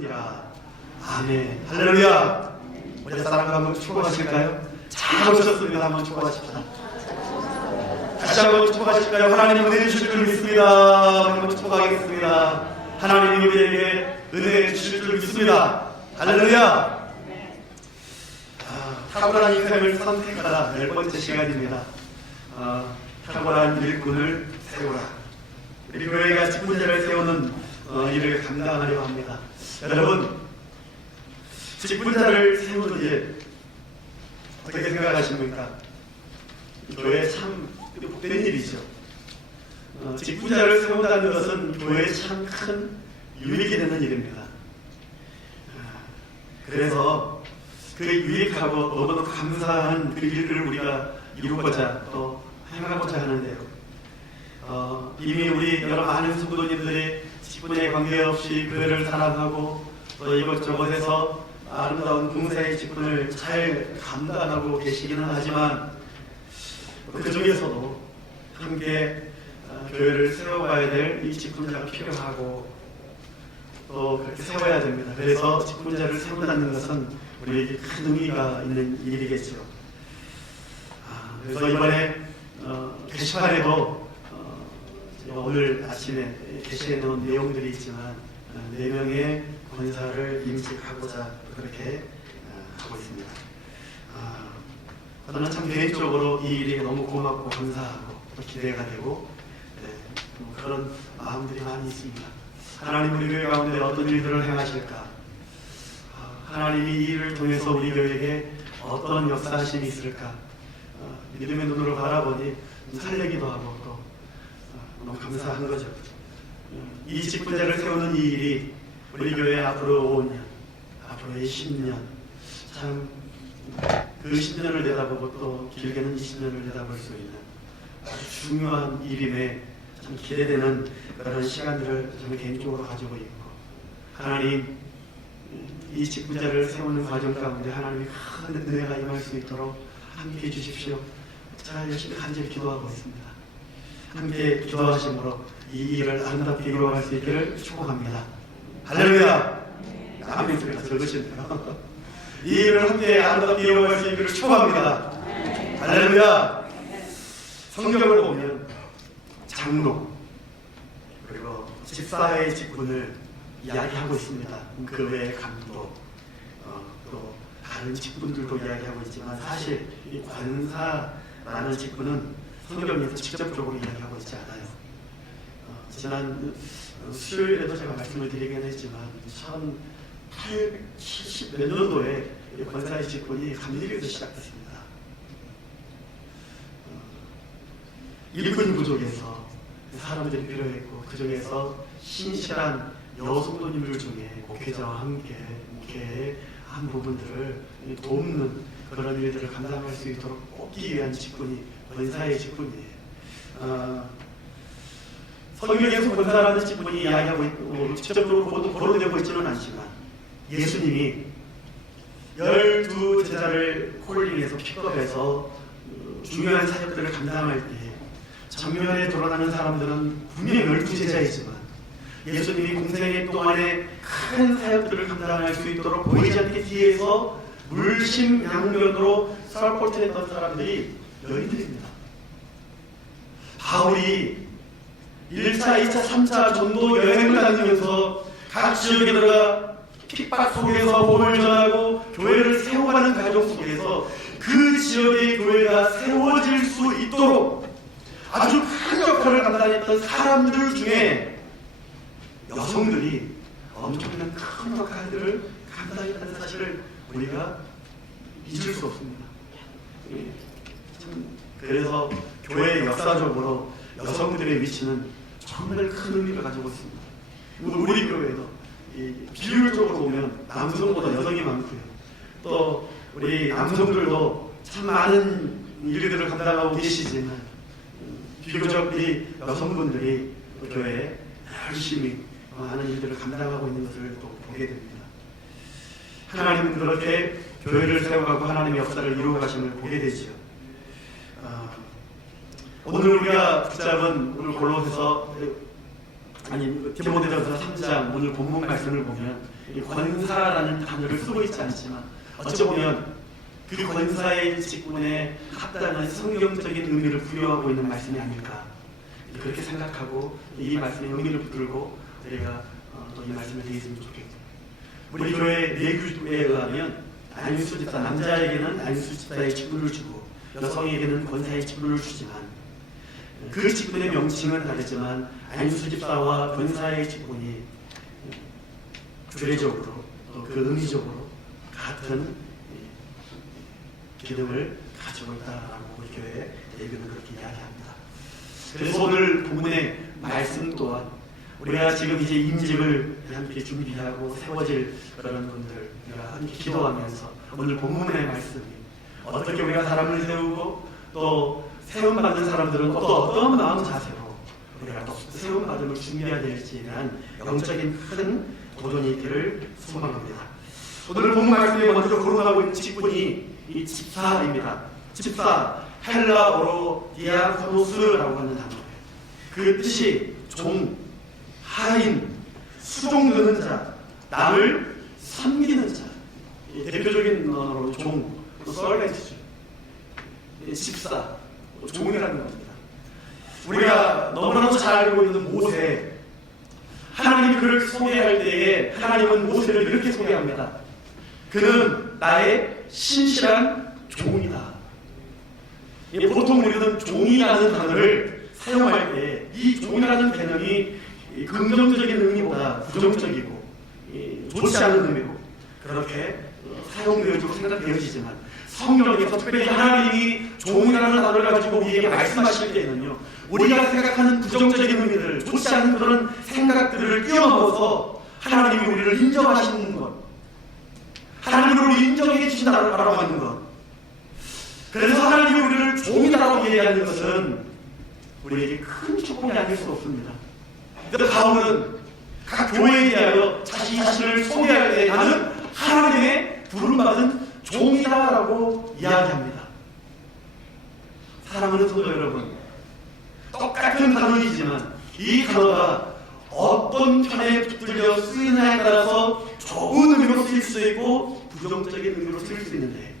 뿐이라. 아멘. 할렐루야. 우리 사랑과 한번 축복하실까요? 잘 오셨습니다. 한번 축복하십시다. 다시 한번 축복하실까요? 하나님 은혜 주실 줄 믿습니다. 한번 축복하겠습니다. 하나님이 우리에게 은혜 주실 줄 믿습니다. 할렐루야. 탁월한 인생을 선택하라 10번째 시간입니다. 탁월한 일꾼을 세우라. 우리 교회가 직분자를 세우는 일을 감당하려 합니다. 여러분, 직분자를 세우는 일 어떻게 생각하십니까? 교회에 참 복된 일이죠. 직분자를 세운다는 것은 교회에 참 큰 유익이 되는 일입니다. 그래서 그 유익하고 너무도 감사한 그 일들을 우리가 이루고자 또 행하고자 하는데요. 이미 우리 여러 많은 성도님들이 직분에 관계없이 교회를 사랑하고 또 이것저것에서 아름다운 봉사의 직분을 잘 감당하고 계시기는 하지만 그 중에서도 함께 교회를 세워가야 될 이 직분자가 필요하고 또 그렇게 세워야 됩니다. 그래서 직분자를 세운다는 것은 우리에게 큰 의미가 있는 일이겠죠. 그래서 이번에 게시판에도 오늘 아침에 게시해 놓은 내용들이 있지만 4명의 권사를 임직하고자 그렇게 하고 있습니다. 저는 참 개인적으로 이 일이 너무 고맙고 감사하고 또 기대가 되고 그런 마음들이 많이 있습니다. 하나님 우리 교회 가운데 어떤 일들을 행하실까? 하나님이 이 일을 통해서 우리 교회에게 어떤 역사하심이 있을까? 믿음의 눈으로 바라보니 설레기도 하고 또 너무 감사한 거죠. 이 직분자를 세우는 이 일이 우리 교회 앞으로 5년, 앞으로의 10년, 참 그 10년을 내다보고 또 길게는 20년을 내다볼 수 있는 아주 중요한 일임에 참 기대되는 그런 시간들을 저는 개인적으로 가지고 있고, 하나님 이 직분자를 세우는 과정 가운데 하나님이 큰 은혜가 임할 수 있도록 함께 해주십시오. 제가 열심히 간절히 기도하고 있습니다. 함께 기도하심으로 이 일을 아름답게 이루어갈 수 있기를 축복합니다. 할렐루야. 아멘 소리가 적으시네요. 이 일을 함께 아름답게 이루어갈 수 있기를 축복합니다. 할렐루야. 성경을 보면 장로 그리고 집사의 직분을 이야기하고 있습니다. 그 외의 감독 또 다른 직분들도 이야기하고 있지만 사실 이 권사라는 직분은 성경에서 직접적으로 이야기하고 있지 않아요. 지난 수요일에도 제가 말씀을 드리긴 했지만 1870 몇 년도에 권사의 직분이 감리교에서 시작됐습니다. 일꾼 부족에서 사람들이 필요했고 그 중에서 신실한 여성도님들 중에 목회자와 함께 목회의 한 부분들을 돕는 그런 일들을 감당할 수 있도록 꼽기 위한 직분이 권사의 직분이에요. 성경에서 권사라는 직분이 이야기하고 있고 직접적으로 거론되고 있지는 않지만 예수님이 12제자를 콜링해서 픽업해서 중요한 사역들을 감당할 때 정면에 드러나는 사람들은 분명히 12제자이지만 예수님이 공생의 동안에 큰 사역들을 감당할 수 있도록 보이지 않게 뒤에서 물심양면으로 서포트했던 사람들이 여인들입니다. 바울이 1차, 2차, 3차 전도 여행을 다니면서 각 지역에 들어가 핍박 속에서 복음을 전하고 교회를 세워가는 과정 속에서 그 지역의 교회가 세워질 수 있도록 아주 큰 역할을 감당했던 사람들 중에 여성들이 엄청난 큰 역할들을 감당했다는 사실을 우리가 잊을 수 없습니다. 그래서 교회 역사적으로 여성들의 위치는 정말 큰 의미를 가지고 있습니다. 우리 교회도 비율적으로 보면 남성보다 여성이 많고요. 또 우리 남성들도 참 많은 일들을 감당하고 계시지만 비교적 우리 여성분들이 교회에 열심히 많은 일들을 감당하고 있는 것을 또 보게 됩니다. 하나님은 그렇게 교회를 세워가고 하나님의 역사를 이루어 가심을 보게 되죠. 오늘 우리가 붙잡은 오늘 골로새서 아니 디모데전서 3장 오늘 본문 말씀을 보면 이 권사라는 단어를 쓰고 있지 않지만 어찌 보면 그 권사의 직분에 합당한 성경적인 의미를 부여하고 있는 말씀이 아닐까 그렇게 생각하고 이 말씀의 의미를 붙들고 우리가 또 이 말씀을 드리면 좋겠습니다. 우리 교회 내규에 의하면 안윤수 집사, 남자에게는 안윤수 집사의 직분을 주고 여성에게는 권사의 직분을 주지만 그 직분의 명칭은 다르지만 안윤수 집사와 권사의 직분이 교회적으로 또 그 의미적으로 같은 기능을 가지고 있다라고 우리 교회 내규는 그렇게 이야기합니다. 그래서 오늘 본문의 말씀 또한 우리가 지금 이제 임직을 함께 준비하고 세워질 그런 분들 우리가 함께 기도하면서 오늘 본문의 말씀이 어떻게 우리가 사람을 세우고 또 세움받는 사람들은 또 어떤 마음 자세로 우리가 또 세움받음을 준비해야 될지에 대한 영적인 큰 도전이 있기를 소망합니다. 오늘 본문 말씀에 먼저 거론하고 있는 직분이 이 집사입니다. 집사, 헬라어로 디아코노스라고 하는 단어예요. 그 뜻이 종, 하인, 수종드는 자, 남을 섬기는 자. 대표적인 언어로 종, 서벤트죠. 집사, 종이라는 겁니다. 우리가 너무나도 잘 알고 있는 모세, 하나님이 그를 소개할 때에 하나님은 모세를 이렇게 소개합니다. 그는 나의 신실한 종이다. 보통 우리는 종이라는 단어를 사용할 때 이 종이라는 개념이 긍정적인 의미보다 부정적이고 좋지 않은 의미로 그렇게 사용되어지고 생각되어지지만 성경에서 특별히 하나님이 종이라는 단어를 가지고 우리에게 말씀하실 때는요, 우리가 생각하는 부정적인 의미들, 좋지 않은 그런 생각들을 뛰어넘어서 하나님이 우리를 인정하시는 것, 하나님을 우리 인정해 주신다라고 하는 것, 그래서 하나님이 우리를 종이라고 얘기하는 것은 우리에게 큰 축복이 아닐 수 없습니다. 그런데 바울은 각 교회에 대하여 자기 자신을 소개할 때 나는 하나님의 부름받은 종이다라고 이야기합니다. 사랑하는 성도 여러분, 똑같은 단어이지만 이 단어가 어떤 편에 붙들려 쓰이느냐에 따라서 좋은 의미로 쓰일 수 있고 부정적인 의미로 쓰일 수 있는데,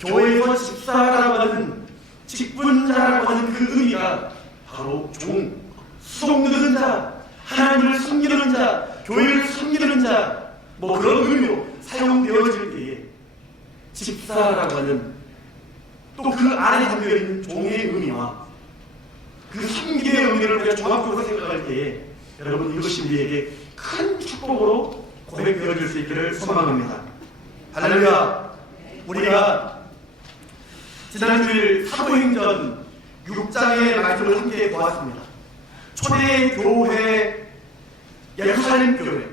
교회에서 집사라고 하는 직분자라고 하는 그 의미가 바로 종, 수종드는 자, 하나님을 섬기는 자, 교회를 섬기는 자, 뭐 그런 의미로 사용되어질 때에 집사라고 하는 또 그 안에 담겨있는 종의 의미와 그 섬김의 의미를 우리가 종합적으로 생각할 때에 여러분 이것이 우리에게 큰 축복으로 고백되어질 수 있기를 소망합니다. 할렐루야. 우리가 지난주일 사도행전 6장의 말씀을 함께 보았습니다. 초대교회 예루살렘 교회,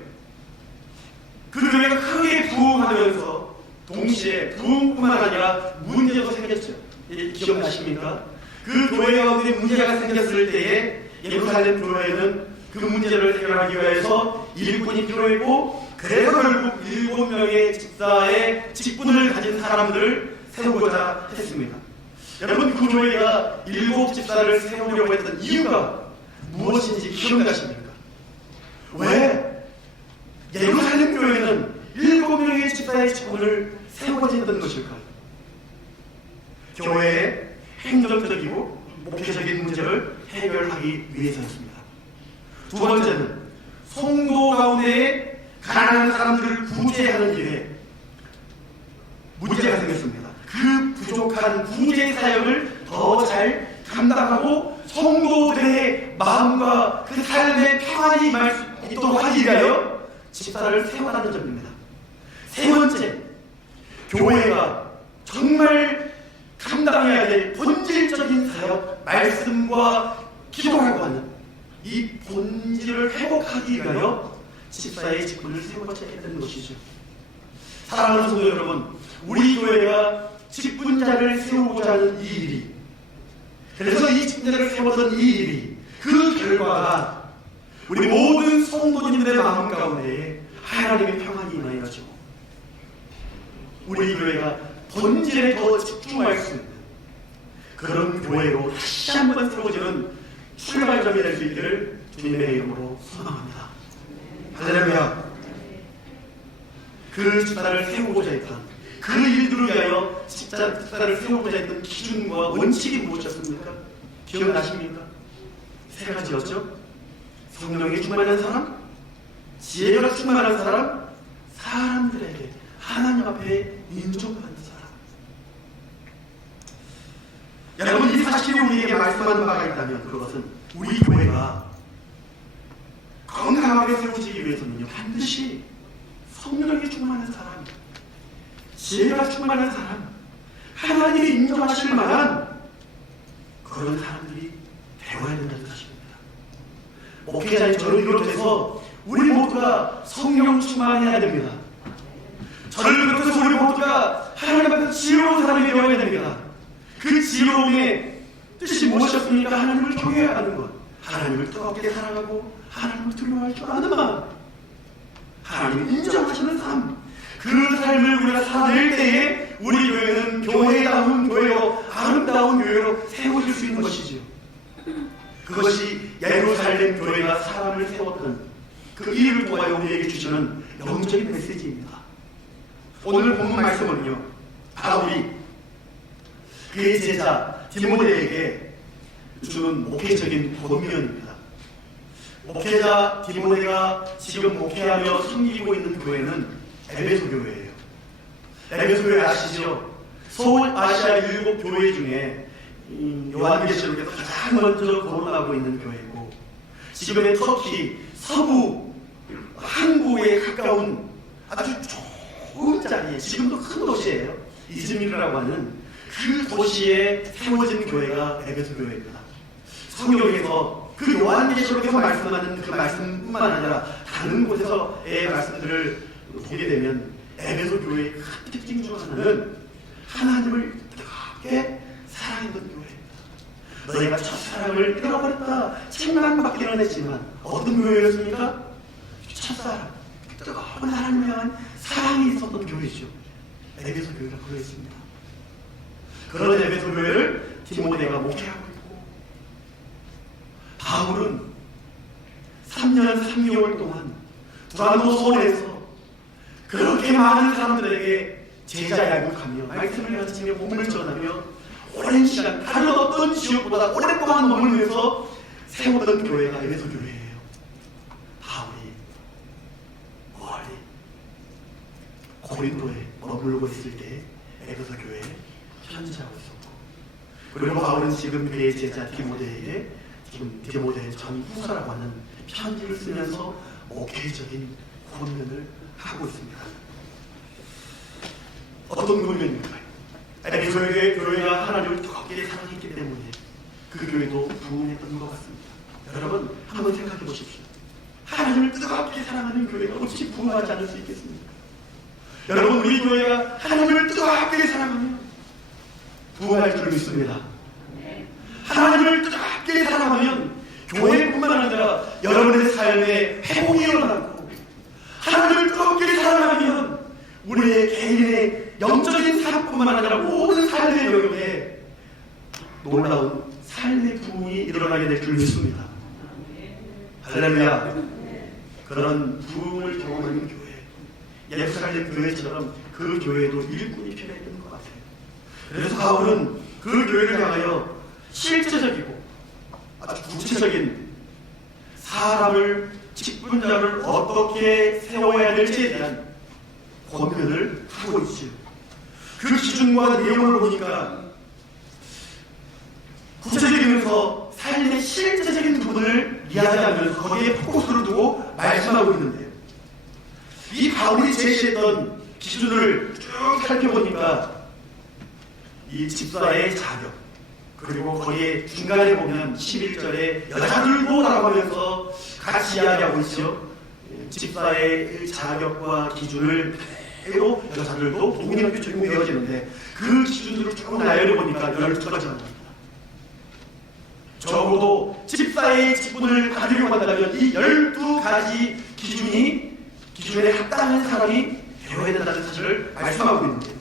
그 교회가 크게 부흥하면서 동시에 부흥뿐만 아니라 문제도 생겼죠. 기억나십니까? 그 교회 가운데 문제가 생겼을 때에 예루살렘 교회는 그 문제를 해결하기 위해서 일꾼이 필요했고, 그래서 결국 7명의 집사의 직분을 가진 사람들을 세우고자 했습니다. 여러분, 그 교회가 7 집사를 세우려고 했던 이유가 무엇인지 기억나십니까? 왜 예루살렘 교회는 7명의 집사의 직분을 세우고자 했던 것일까요? 교회의 행정적이고 목회적인 문제를 해결하기 위해서였습니다. 두 번째는 성도 가운데 가난한 사람들을 구제하는 일에 문제가 생겼습니다. 그 부족한 구제 사역을 더 잘 감당하고 성도들의 마음과 그 삶의 평안이 임할 수 있도록 하기 위하여 집사를 세워라는 점입니다. 세 번째, 교회가 정말 감당해야 될 본질적인 사역, 말씀과 기도라고 하는 이 본질을 회복하기 위하여 집사의 직분을 세우고자 했던 것이죠. 사랑하는 성도 여러분, 우리 교회가 직분자를 세우고자 하는 이 일이, 그래서 이 직분자를 세웠던 이 일이, 그 결과가 우리 모든 성도님들의 마음 가운데 하나님의 평안이 임하여가지고 우리 교회가 본질에 더 집중할 수 있는 그런 교회로 다시 한번 세워지는 출발점이 될 수 있기를 주님의 이름으로 소망합니다. 할렐루야. 그 집사를 세우고자 했던, 그 일들을 위하여 집사를 세우고자 했던 기준과 원칙이 무엇이었습니까? 기억나십니까? 세 가지였죠. 성령에 충만한 사람, 지혜가 충만한 사람, 사람들에게 하나님 앞에 인정받는 사람. 여러분, 이 사실이 우리에게 말씀하는 바가 있다면 그것은 우리 교회가 건강하게 세워지기 위해서는요, 반드시 성령에 충만한 사람, 지혜가 충만한 사람, 하나님이 인정하실 만한 그런 사람들이 되어야 된다는 사실입니다. 목회자인 저를 비롯해서 우리 모두가 성령 충만해야 됩니다. 저를 비롯해서 우리 모두가 하나님 앞에서 지혜로운 사람이 되어야 됩니다. 그 지혜로움의 뜻이 무엇이었습니까? 하나님을 경외하는 것, 하나님을 뜨겁게 사랑하고 하나님을 두려워할 줄 아는 마음, 하나님을 인정하시는 삶, 그 삶을 우리가 살아낼 때에 우리 교회는 교회다운 교회로, 아름다운 교회로 세워질 수 있는 것이지요. 그것이 예루살렘 교회가 사람을 세웠던 그 일을 통하여 우리에게 주시는 영적인 메시지입니다. 오늘 본문 말씀은요, 바울이 그의 제자 디모데에게 주는 목회적인 권면입니다. 목회자 디모데가 지금 목회하며 섬기고 있는 교회는 에베소 교회예요. 에베소 교회 아시죠? 소아시아 7교회 중에 요한계시록에서 가장 먼저 거론하고 있는 교회고, 지금의 터키 서부 항구에 가까운 아주 좋은 자리에, 지금도 큰 도시예요. 이즈미르라고 하는 그 도시에 세워진 교회가 에베소 교회입니다. 성경에서 그 요한계시록에서 말씀하는 그 말씀뿐만 아니라 다른 곳에서의 말씀들을 보게 되면 에베소 교회의 큰 특징 중 하나는 하나님을 뜨겁게 사랑했던 교회입니다. 너희가 첫사랑을 잃어버렸다 책망받기는 했지만 어떤 교회였습니까? 첫사랑, 뜨거운 하나님을 향한 사랑이 있었던 교회죠. 에베소 교회가 그러했습니다. 그런 에베소 교회를 디모데가 목회하고 있고, 바울은 3년 3개월 동안 두란노 소원에서 그렇게 많은 사람들에게 제자 양육하며 말씀을 가르치며 몸을 전하며 오랜 시간, 다른 어떤 지역보다 오랫동안 머물면서 세웠던 교회가 에베소 교회예요. 바울이 멀리 고린도에 머물고 있을 때 에베소 교회에 편지하고 있었고, 그리고 바울은 지금 그의 제자 디모데에게, 지금 디모데 전 후사라고 하는 편지를 쓰면서 목회적인 권면을 하고 있습니다. 어떤 권면입니까? 에베소 교회가 하나님을 뜨겁게 사랑했기 때문에 그 교회도 부흥했던 것 같습니다. 여러분, 한번 생각해 보십시오. 하나님을 뜨겁게 사랑하는 교회가 어찌 부흥하지 않을 수 있겠습니까? 여러분, 우리 교회가 하나님을 뜨겁게 사랑하면 부흥할 줄 믿습니다. 하나님을 뜨겁게 사랑하면 교회뿐만 아니라 여러분의 삶에 회복이 일어나고, 하나님을 뜨겁게 사랑하면 우리의 개인의 영적인 삶뿐만 아니라 모든 삶의 영역에 놀라운 삶의 부흥이 일어나게 될 줄 믿습니다. 할렐루야. 그런 부흥을 경험하는 교회, 예루살렘 교회처럼 그 교회도 일꾼이 필요했던 것 같아요. 그래서 바울은 그 교회를 향하여 실제적이고 아주 구체적인 사람을, 직분자를 어떻게 세워야 될지에 대한 권면을 하고 있죠. 그 기준과 내용을 보니까 구체적이면서 삶의 실제적인 부분을 이야기하면서 거기에 포커스를 두고 말씀하고 있는데요. 이 바울이 제시했던 기준을 쭉 살펴보니까 이 집사의 자격, 그리고 거기에 중간에 보면 11절에 여자들도 라고 하면서 같이 이야기하고 있죠. 집사의 자격과 기준을 그대로 여자들도 동일하게 적용되어지는데, 그 기준들을 조금 나열해보니까 12가지가 나옵니다. 적어도 집사의 직분을 가지려고 한다면 이 12가지 기준에 합당한 사람이 되어야 된다는 사실을 말씀하고 있는데요.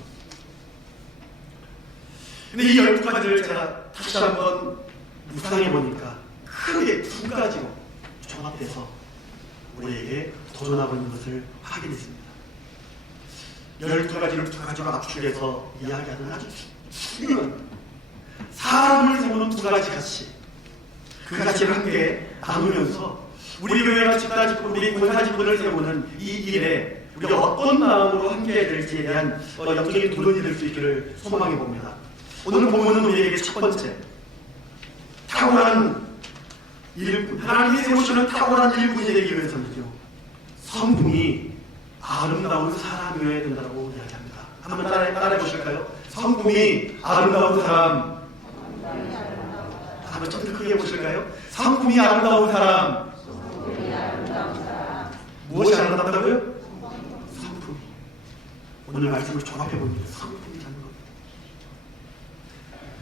근데 이 12가지를 제가 다시 한번 묵상해보니까 크게 두 가지로 종합돼서 우리에게 도전하고 있는 것을 확인했습니다. 12가지를 두 가지로 압축해서 이야기하는 아주 중요한 사람을 세우는 두 가지 가치, 그 가치를 함께 나누면서 우리 교회가 집단집권, 우리 권사집권을 세우는 이 일에 우리가 어떤 마음으로 함께해야 될지에 대한 영적인 도전이 될 수 있기를 소망해 봅니다. 오늘 본문은 우리에게 첫 번째, 탁월한 일꾼, 하나님이 세우시는 탁월한 일꾼이 되기 위해서는요, 성품이 아름다운 사람이어야 된다고 이야기합니다. 한번 따라해 보실까요? 성품이 아름다운 사람. 한번 좀 더 크게 해보실까요? 성품이 아름다운 사람. 무엇이 아름답다고요? 성품이. 오늘 말씀을 종합해봅니다. 성품이라는 것.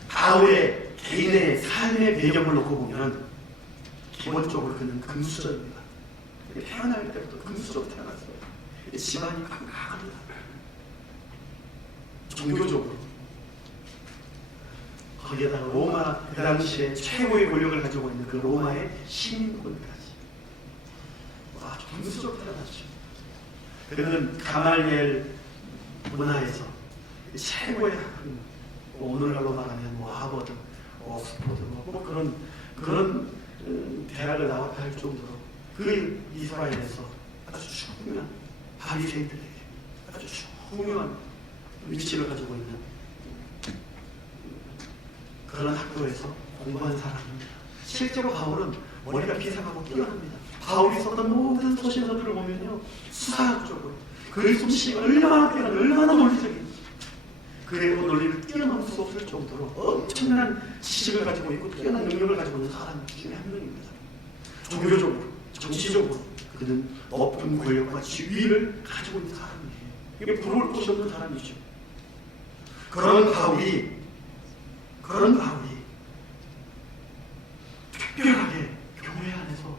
바울의 개인의 삶의 배경을 놓고 보면 기본적으로 그는 금수저입니다. 태어날 때부터 금수저로 태어났어요. 집안이 강합니다. 종교적으로. 거기에다가 로마, 그 당시에 최고의 권력을 가지고 있는 그 로마의 시민권까지. 와, 금수저로 태어났죠. 그는 가말리엘 문화에서 최고의 학문, 오늘날로 말하면 하버드, 옥스퍼드, 그런 대학을 나왔다 할 정도로 그 이스라엘에서 아주 중요한 바리새인들에게 아주 중요한 위치를 가지고 있는 그런 학교에서 공부한 사람입니다. 실제로 바울은 머리가 비상하고 뛰어납니다. 바울이 썼던 모든 소신서들을 보면요, 수사학적으로 글 솜씨가 얼마나 뛰어난, 얼마나 논리적인지, 그의 논리를 뛰어넘을 수 없을 정도로 엄청난 지식을 가지고 있고 뛰어난 능력을 가지고 있는 사람 중에 한 명입니다. 종교적으로, 정치적으로 그는 높은 권력과 지위를 가지고 있는 사람이에요. 이게 부러울 곳이 없는 사람이죠. 그런 바울이 특별하게 교회 안에서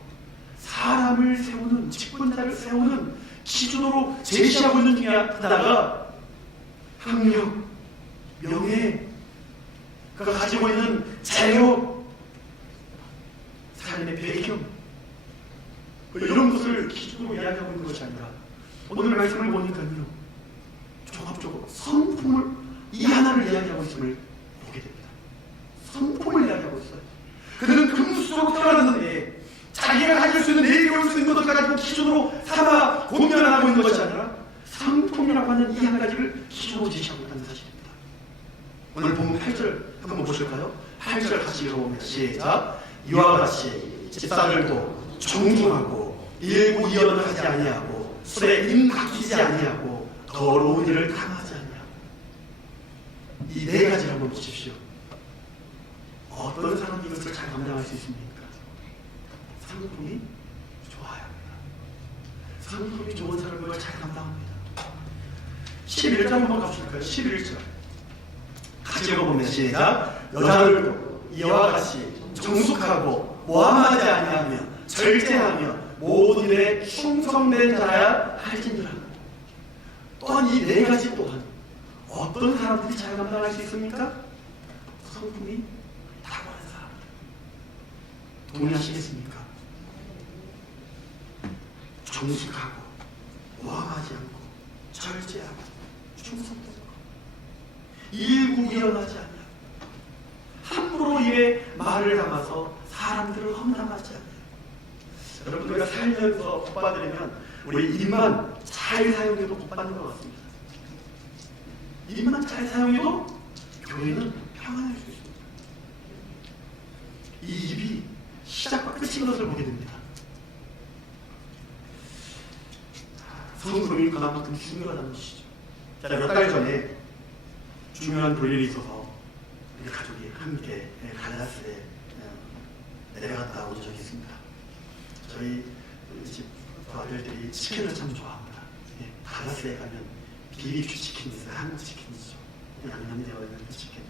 사람을 세우는, 직분자를 세우는 기준으로 제시하고 있는 중에 하나가 학력, 명예, 그가 가지고 있는 자유, 삶의 배경, 이런 것을 기준으로 이야기하고 있는 것이 아니라 오늘 말씀을 보니까요, 종합적으로 성품을 이 하나를 이야기하고 있음을 보게 됩니다. 성품을 이야기하고 있어요. 그들은 금수저로 태어났는데 자기가 가질 수 있는, 내일 배울 수 있는 것을 가지고 기준으로 삼아 공연을 하고 있는 것이 아니라 성품이라고 하는 이 한 가지를 기준으로 제시하고 있다는 사실입니다. 오늘 본문 8절 한번 보실까요? 8절 같이 읽어보면 시작. 이와 같이 집사들도 정중하고 일구이연을 하지 아니하고 술에 임박히지 아니하고 더러운 일을 당하지 아니하고. 이 네 가지를 한번 보십시오. 어떤 사람이 이것을 잘 감당할 수 있습니까? 성품이 좋아야 합니다. 성품이 좋은 사람이 이걸 잘 감당합니다. 11절 한번 가보실까요? 11절 같이 읽어보면 시작. 여자들도 이와 같이 정숙하고 모함하지 아니하며 절제하며 모든 일에 충성된 자라야 할지니라. 또한 이 네 가지 또한 어떤 사람들이 잘 감당할 수 있습니까? 성품이 탁월한 사람. 동의하시겠습니까? 정숙하고 모함하지 않고 절제하고 충성된 것, 일구일어나지 않냐, 함부로 입에 말을 담아서 사람들을 험담하지 않냐. 여러분, 우리가 살면서 복 받으려면 우리 입만 잘 사용해도 복 받는 것 같습니다. 입만 잘 사용해도 교회는 평안할 수 있습니다. 이 입이 시작과 끝인 것을 보게 됩니다. 성품이 그만큼 중요하다는 것이죠. 자, 몇 달 전에 중요한 볼일이 있어서 우리 가족이 함께 갈라스에 내려갔다 온 적이 있습니다. 저희 집 아들들이 치킨을 참 좋아합니다. 갈라스에 가면 비비큐 치킨이 있어요. 한국 치킨이죠. 양념되어 있는 치킨.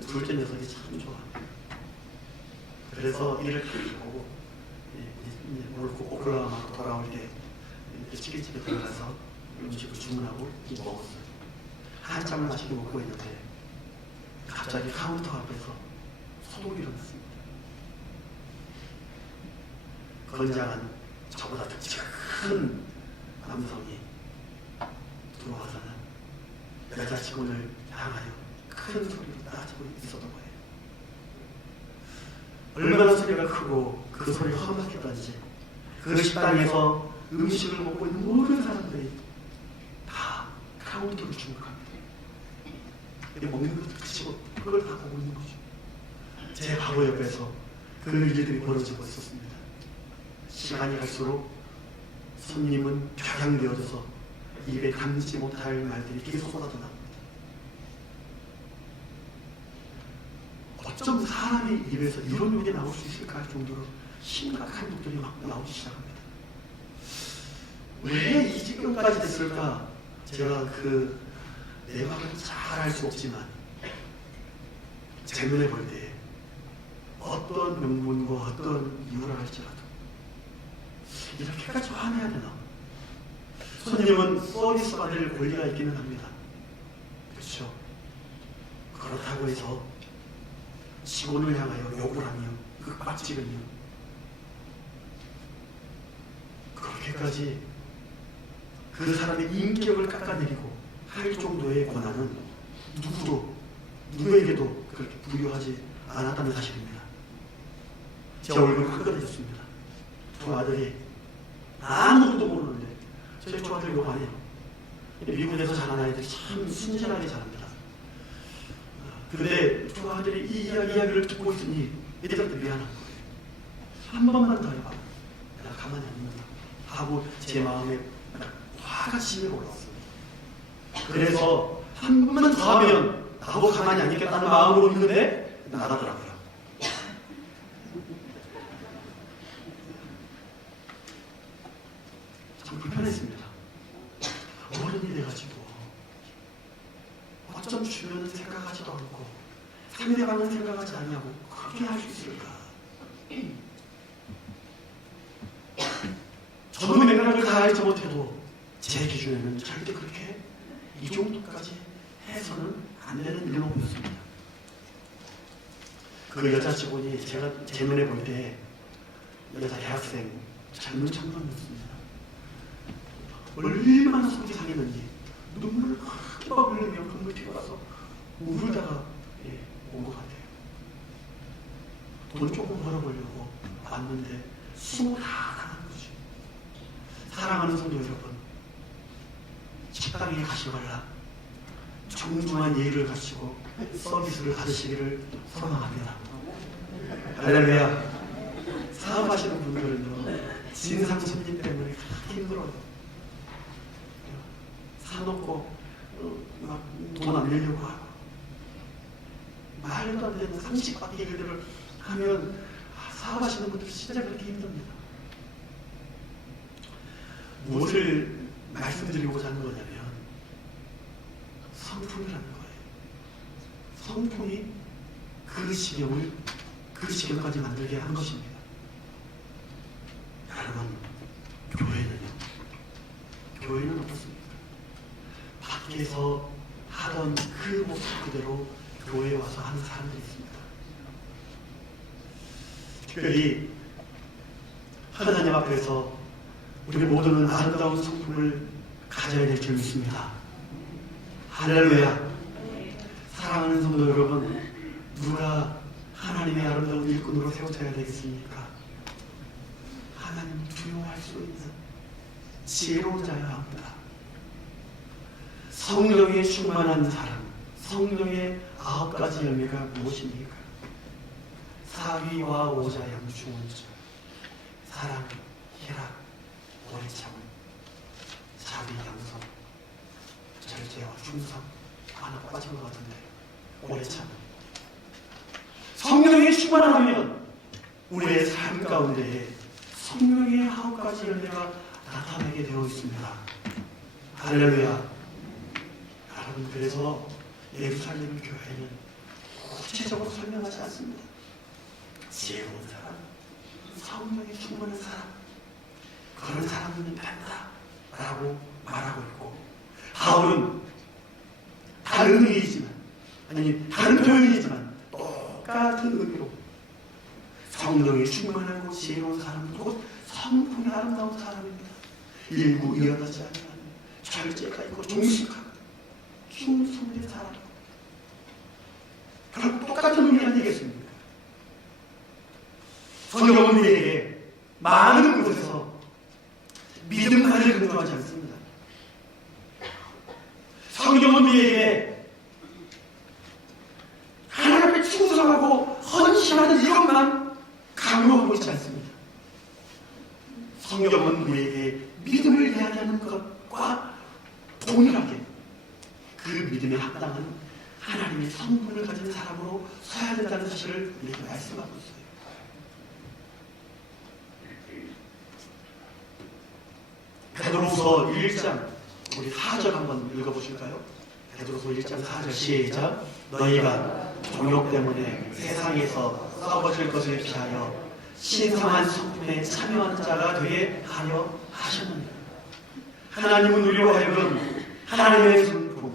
둘째 녀석이 참 좋아합니다. 그래서 이를 보고 오늘 오클라호마 돌아올 때 치킨집에 들어가서 음식을 주문하고 먹었어요. 한참을 맛있게 먹고 있는데 갑자기 카운터 앞에서 소동이 일어났습니다. 건장한 저보다 덩치가 큰 남성이 들어와서는 여자 직원을 향하여 큰 소리로 따지고 있었던 거예요. 얼마나 소리가 크고 그 소리가 험악했던지 그 식당에서 음식을 먹고 있는 모든 사람들이 다 카운터를 주목합니다. 먹는 것도 그치고 그걸 다 보고 있는 거죠. 제 바로 옆에서 그 일들이 벌어지고 있었습니다. 시간이 갈수록 손님은 격양되어져서 입에 담지 못할 말들이 계속 쏟아져나옵니다. 어쩜 사람의 입에서 이런 욕이 나올 수 있을까 할 정도로 심각한 욕들이 막 나오기 시작합니다. 왜 이 지경까지 됐을까? 제가 그 내막을 잘 알 수 없지만 제 눈에 볼 때 어떤 명분과 어떤 이유라 할지라도 이렇게까지 화내야 되나? 손님은 서비스 받을 권리가 있기는 합니다. 그렇죠? 그렇다고 해서 직원을 향하여 욕을 하며 윽박지르며 그렇게까지 그 사람의 인격을 깎아내리고 할 정도의 권한은 누구에게도 그렇게 부여하지 않았다는 사실입니다. 제 얼굴이 화끈해졌습니다. 두 아들이 아무것도 모르는데 저희 두 아들 욕 안 해요. 미국에서 자란 아이들이 참 순진하게 자랍니다. 근데 두 아들이 이 이야기를 듣고 있으니 애들한테 미안한 거예요. 한 번만 더 해봐. 내가 가만히 안 있는다 하고 제 마음에 화가 치밀어 올라왔어요. 그래서 한 번만 더 하면 나도 가만히 안 있겠다는 마음으로 있는데 나가더라고요. 참 불편했습니다. 어른이 돼가지고 어쩜 주변은 생각하지도 않고 상대방은 생각하지 않냐고 그렇게 할 수 있을까? 저도 맥락을 다 알지 못해도 제 기준에는 절대 그렇게 이 정도까지 해서는 안 되는 일로 보였습니다. 그 여자 직원이 제가 제 눈에 볼 때 여자 대학생 젊은 청년이었습니다. 얼마나 속이 상했는지 눈물을 흠뻑 흘리며 눈물 튀어나서 울다가 온 것 같아요. 돈 조금 벌어보려고 왔는데 수고 다 당한 거지. 사랑하는 성도 여러분, 식당에 가시거나 정중한 예의를 갖추고 서비스를 받으시기를 소망합니다. 할렐루야. 사업하시는 분들은요, 진상 손님 때문에 힘들어요. 사놓고 막 돈 안 내려고 하고 말도 안 되는 상식밖의 일들을 하면 사업하시는 분들 진짜 그렇게 힘듭니다. 무엇을 말씀드리고자 하는 거냐면 성품이라는 거예요. 성품이 그 지경까지 만들게 한 것입니다. 여러분, 교회는 어떻습니까? 밖에서 하던 그 모습 그대로 교회에 와서 하는 사람들이 있습니다. 특별히 하나님 앞에서 우리 모두는 아름다운 성품을 가져야 될 줄 믿습니다. 할렐루야. 사랑하는 성도 여러분, 누가 하나님의 아름다운 일꾼으로 세워져야 되겠습니까? 하나님을 두려워할 수 있는 지혜로운 자여야 합니다. 성령에 충만한 사람, 성령의 9가지 열매가 무엇입니까? 사위와 오자 양충원주, 사랑, 희락, 오래 참음, 자비, 양성, 절제와 충성. 하나 빠진 것 같은데 오래 참음. 성령에 충만하면 우리의 삶 가운데에 성령의 9가지 열매가 나타나게 되어 있습니다. 할렐루야. 여러분, 그래서 예루살렘 교회는 구체적으로 설명하지 않습니다. 지혜로운 사람, 성령에 충만한 사람, 그런 사람은 된다 라고 말하고 있고, 바울은 다른 의미이지만, 아니 다른 표현이지만 똑같은 의미로 성령에 충만하고 지혜로운 사람, 곧 성품이 아름다운 사람입니다. 일구 일어나지 않는 절제가 있고 종식하고 충성된 사람. 결국 똑같은 의미 아니겠습니까? 성경은 우리에게 많은 곳에서 믿음만을 강조하지 않습니다. 성경은 우리에게 하나님께 충성하고 헌신하는 이것만 강요하고 있지 않습니다. 성경은 우리에게 믿음을 이야기하는 것과 동일하게 그 믿음에 합당한 하나님의 성품을 가진 사람으로 서야 된다는 사실을 우리에게 말씀하고 있어요. 베드로후서 1장 우리 4절 한번 읽어보실까요? 베드로후서 1장 4절 시작. 너희가 정욕 때문에 세상에서 썩어질 것을 피하여 신성한 성품에 참여하는 자가 되게 하려 하셨느니라. 하나님은 우리로 하여금 하나님의 성품,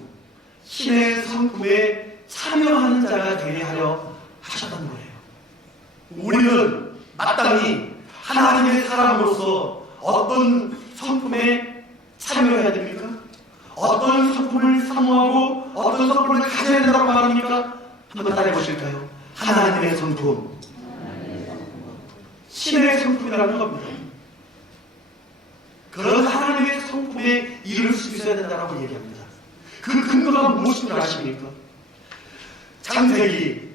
신의 성품에 참여하는 자가 되게 하려 하셨던 거예요. 우리는 마땅히 하나님의 사람으로서 어떤 성품에 참여해야 됩니까? 어떤 성품을 사모하고 어떤 성품을 가져야 된다고 말합니까? 한번 따라해 보실까요? 하나님의 성품, 신의 성품이라는 겁니다. 그런 하나님의 성품에 이를 수 있어야 된다고 얘기합니다. 그 근거가 무엇인 줄 아십니까? 창세기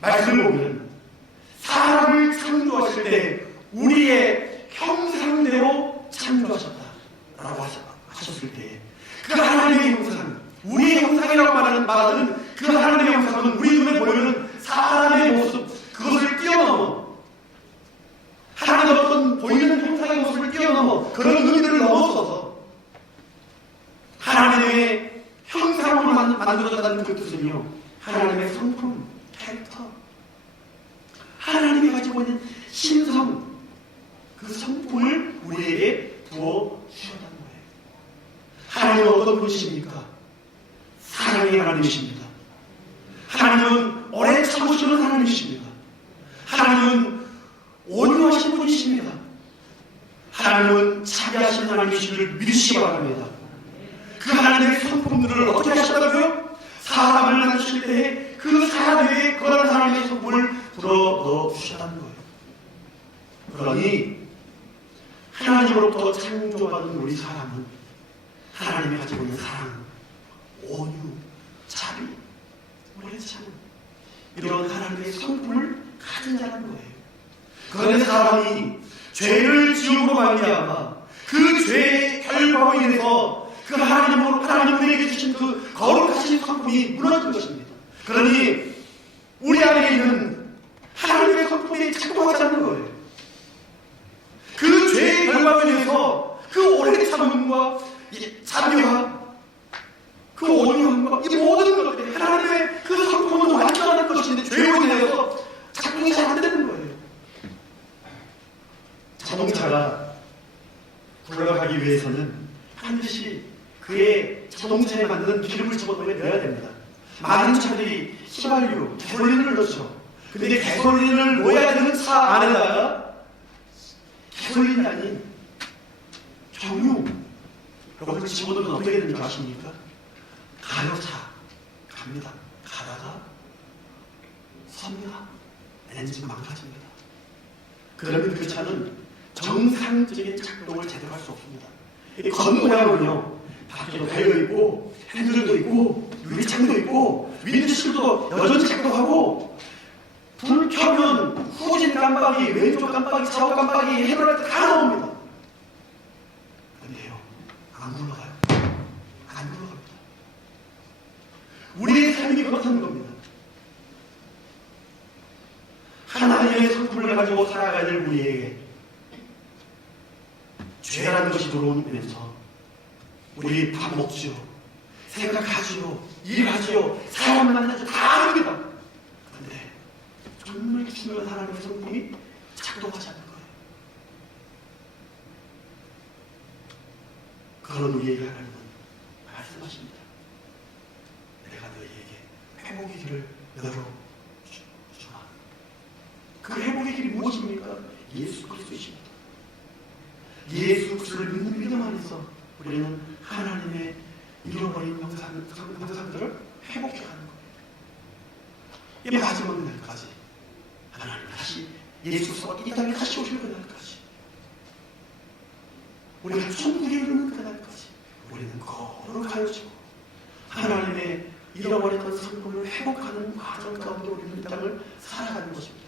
말씀을 보면 사람을 창조하실 때 우리의 형상대로 창조하셨다라고 하셨을 때 그 하나님의 형상, 우리의 형상이라고 말하는 그 하나님의 형상은 우리 눈에 보이는 사람의 모습, 그것을 뛰어넘어 하나님의 어떤 보이는 형상의 모습을 뛰어넘어 그런 의미를 넘어서서 하나님의 형상으로 만들어졌다는 그 뜻은요, 하나님의 성품, 캐릭터, 하나님이 가지고 있는 신성, 그 성품을 우리에게 부어 주셨다는 거예요. 하나님은 어떤 분이십니까? 사랑의 하나님이십니다. 하나님은 오래 참으시는 하나님이십니다. 하나님은 온유하신 분이십니다. 하나님은 자비하신 하나님이시를 믿으시기 바랍니다. 그 하나님의 성품들을 어떻게 하셨다고요? 사람을 만드실 때에 그 사람에게 그런 하나님의 성품을 불어넣어 주셨다는 거예요. 그러니 하나님으로부터 창조받은 우리 사람은 하나님이 가지고 있는 사랑, 온유, 자비, 오래 참음, 이런 하나님의 성품을 가진 자라는 거예요. 그런데 사람이 죄를 지음으로 말미암아 그 죄의 결과로 인해서 그 하나님 우리에게 주신 그 거룩하신 성품이 무너진 것입니다. 그러니 우리 안에 있는 하나님의 성품이 작동하지 않는 거예요. 그 죄의 결과로 인해서 그 오래 참음과 자비와 그 온유함과 이 모든 것들이 하나님의 그 성품은 완전한 것인데 죄로 인해서 작동이 잘 안 되는 거예요. 자동차가 굴러가기 위해서는 반드시 그의 자동차에 맞는 기름을 집어넣어야 됩니다. 많은 차들이 휘발유, 가솔린을 넣죠. 근데 가솔린을 넣어야 되는 차 안에다가 가솔린이 아닌 경유, 이걸 집어넣으면 어떻게 되는지 아십니까? 가요차 갑니다. 가다가 섭니다. 엔진 망가집니다. 그러면 그 차는 정상적인 작동을 제대로 할 수 없습니다. 이 겉모양은요, 밖에도 달려있고 핸들도 있고 유리창도 있고 윈드실도 여전히 작동하고 불 켜면 후진 깜빡이, 왼쪽 깜빡이, 좌우 깜빡이, 헤드라이트 다 나옵니다. 그런데요, 안 굴러가요. 안 굴러갑니다. 우리의 삶이 그렇다는 겁니다. 하나님의 성품을 가지고 살아가야 될 우리에게 죄라는 것이 들어오면서 우리 밥 먹지요, 생각하지요, 일하지요, 사람 만나죠, 다 합니다. 그런데 정말 중요한 하나님의 성품이 작동하지 않는 거예요. 그런 우리에게 하나님은 말씀하십니다. 내가 너희에게 회복의 길을 열어주마. 그 회복의 길이 무엇입니까? 예수 그리스도이십니다. 예수 그리스도를 믿는 믿음 안에서 우리는 하나님의 잃어버린 영상들을 회복해 가는 거예요. 이 마지막 날까지 하나님 다시 예수 그리스도가 이 땅에 다시 오실 그날까지, 우리가 천국에 이르는 그날까지 우리는 거룩하여 지고 하나님의 잃어버렸던 성품을 회복하는 과정 가운데 우리는 이 땅을 살아가는 것입니다.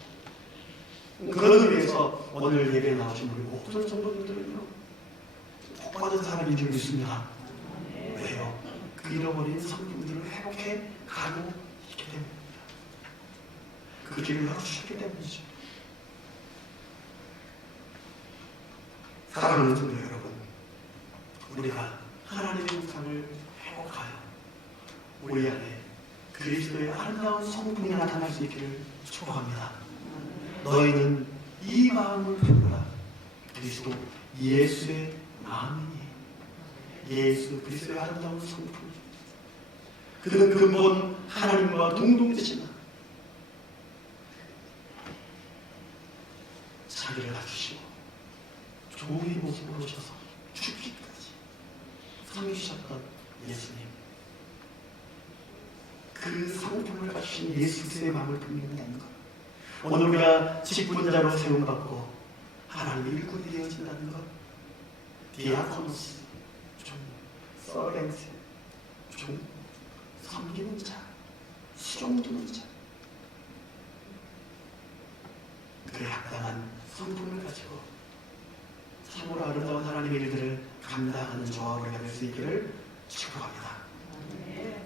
그런 의미에서 오늘 예배에 나오신 우리 모든 성도님들은요, 복받은 사람인 줄 믿습니다. 왜요? 그 잃어버린 성품들을 회복해 가고 있기 때문입니다. 그 길을 열어주셨기 때문이죠. 사랑하는 성도 여러분, 우리가 하나님의 형상을 회복하여 우리 안에 그리스도의 아름다운 성품이 나타날 수 있기를 축복합니다. 너희는 이 마음을 품으라. 그리스도 예수의 마음이니, 예수 그리스도의 아름다운 성품. 그들은 근본 하나님과 동등되지만 자기를 낮추시고 종의 모습으로 오셔서 죽기까지 섬기셨던 예수님, 그 성품을 가지신 예수 그리스도의 마음을 품는다는 것, 오늘 우리가 직분자로 세움받고 하나님의 일꾼이 되어진다는 것, 디아코노스, 종, 서벤트, 종, 섬기는 자, 수종 두는 자, 그에 합당한 성품을 가지고 참으로 아름다운 하나님의 일들을 감당하는 저와 우리가 될 수 있기를 축복합니다.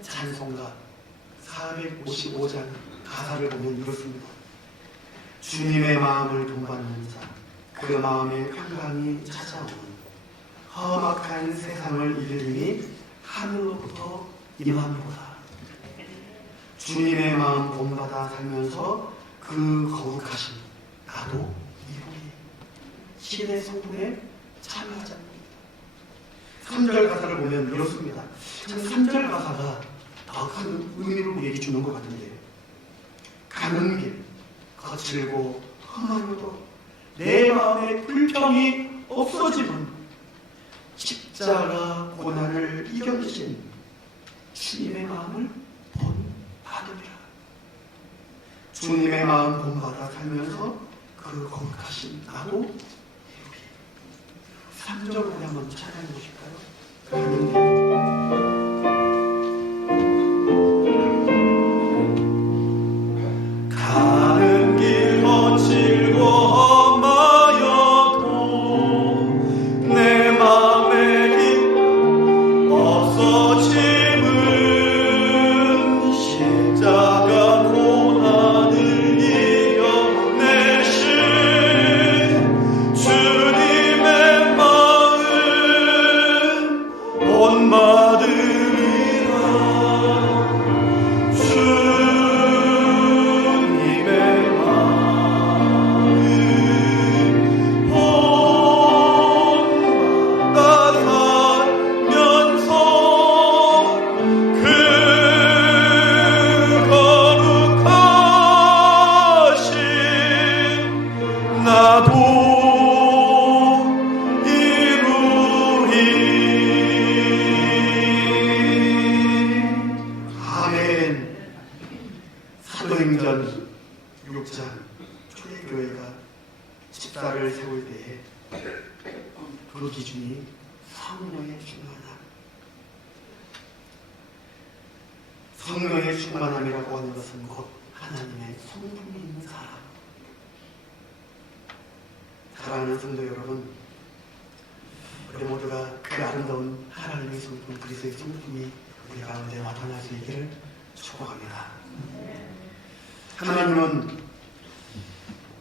찬송가 455장 가사를 보면 이렇습니다. 주님의 마음을 동받는 자, 그 마음에 평강이 찾아오는 험악한 세상을 이르리니 하늘로부터 임함이로다. 주님의 마음 본받아 살면서 그 거룩하심 나도 이루리. 신의 성품에 참여하자. 3절 가사를 보면 이렇습니다. 참 3절 가사가 더 큰 의미를 우리에게 주는 것 같은데요. 가는 길 거칠고 험하여도 내 마음에 불평이 없어지면 십자가 고난을 이겨내신 주님의 마음을 본받으리라. 주님의 마음 본받아 살면서 그 거룩하신 나도 이루리. 3절을 우리 한번 찬양해 보실까요? 사도행전 6장 초대교회가 집사를 세울 때에 그 기준이 성령의 충만함. 성령의 충만함이라고 하는 것은 곧 하나님의 성품이 있는 사람. 사랑하는 성도 여러분, 우리 모두가 그 아름다운 하나님의 성품, 그리스도의 성품이 우리 가운데 나타날 수 있기를 축복합니다. 하나님은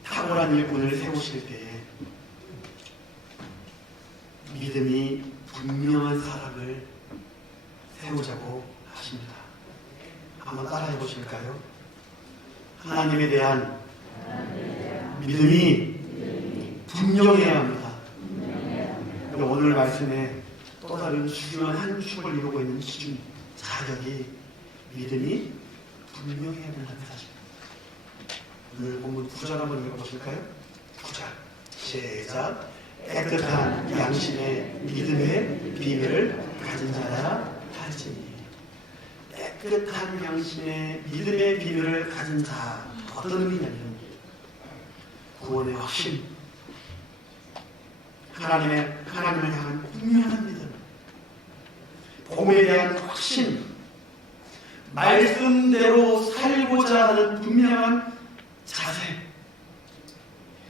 탁월한 일꾼을 세우실 때에 믿음이 분명한 사람을 세우자고 하십니다. 한번 따라해 보실까요? 하나님에 대한 믿음이 분명해야 합니다. 오늘 말씀에 또 다른 중요한 한 축을 이루고 있는 기준, 자격이 믿음이 분명해야 된다는 사실입니다. 오늘 본문 9절 한번 읽어보실까요? 9절 시작. 깨끗한 양심의 믿음의 비밀을 가진 자라 할지니. 깨끗한 양심의 믿음의 비밀을 가진 자, 어떤 의미냐면 구원의 확신, 하나님을 향한 분명한 믿음, 복음에 대한 확신, 말씀대로 살고자 하는 분명한 자세.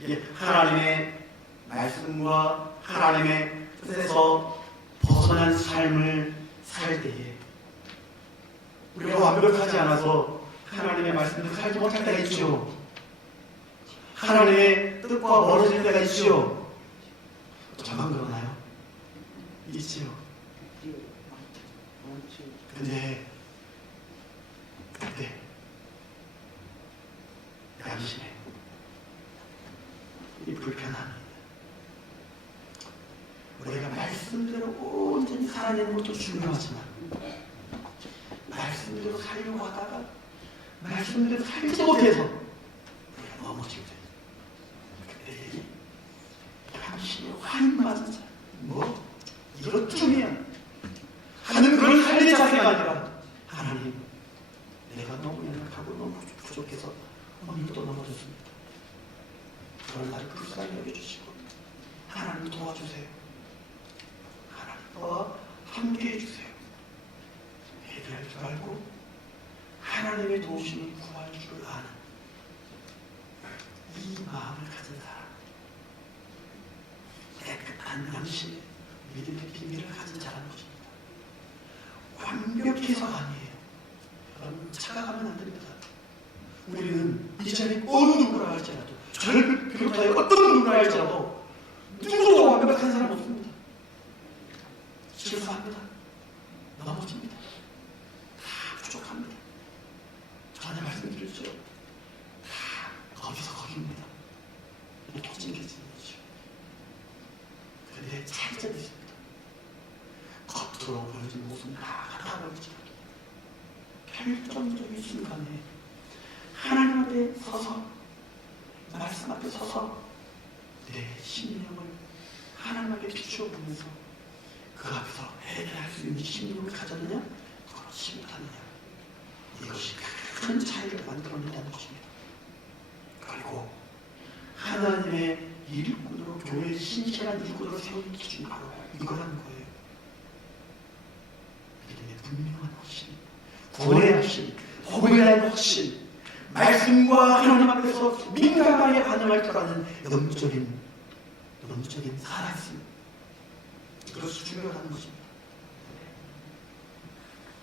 이게 하나님의 말씀과 하나님의 뜻에서 벗어난 삶을 살 때에 우리가 완벽하지 않아서 하나님의 말씀대로 살지 못할 때가 있죠. 하나님의 뜻과 멀어질 때가 있죠. 저만 그러나요? 있지요. 근데 그때 양심에 이 불편함이 우리가 말씀대로 온전히 살아내는 것도 중요하지만 말씀대로 살려고 하다가 말씀대로 살지 못해서 우리가 넘어지게 돼요. 그때 양심에 환 맞은 자, 뭐 이것쯤이야 하는 그런 살릴 자세가 아니라 하나님, 내가 너무 연약하고 너무 부족해서 오늘도 넘어졌습니다. 그런 나를 불쌍히 여겨주시고 하나님 도와주세요. 하나님 너와 함께 해주세요. 해결할 줄 알고 하나님의 도우심을 구할 줄 아는 이 마음을 가진 사람, 깨끗한 양심의 믿음의 비밀을 가진 자라는 것입니다. 완벽해서가 아니에요. 여러분 착각하면 안 됩니다. 우리는 이 자리에 어느 누구라 할지라도, 저를 비롯하여 어떤 누구라 할지라도 누구도 완벽한 사람 없습니다. 실수합니다. 넘어집니다. 다 부족합니다. 전에 말씀드렸죠. 다 거기서 거기입니다. 도찐개찐이죠. 그런데 차이점이 있습니다. 겉으로 보여진 모습은 다 보이지 결정적인 순간에 하나님 앞에 서서, 말씀 앞에 서서 내 심령을 하나님 앞에 비추어 보면서 그 앞에서 해결할 수 있는 심령을 가졌느냐, 그렇지 못하느냐, 이것이 큰 차이를 만들어낸다는 것입니다. 그리고 하나님의 일꾼으로, 교회의 신실한 일꾼으로 세우는 기준이 바로 이거라는 거예요. 믿음의 분명한 확신, 구원의 확신, 복음에 대한 확신, 말씀과 하나님 앞에서 민감하게 반응할 줄 아는 영적인 살아있음, 이것이 중요하다는 것입니다.